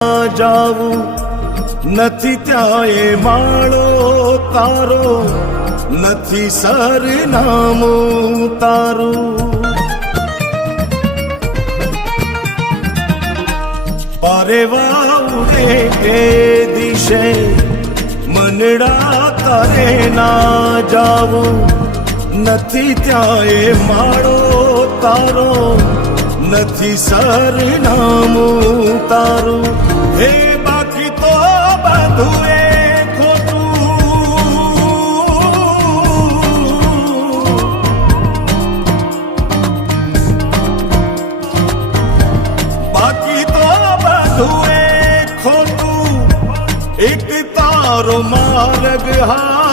જાવું નથી ત્યાં એ માળો તારો, નથી સરનામું તારું. પારેવા ઉડે કે દિશે મનડા તારે ના જાવું નથી ત્યાં એ માળો તારો, નથી સરનામું તારું. હે બાકી તો બધું એ ખોટું, એક તારો માર્ગ હા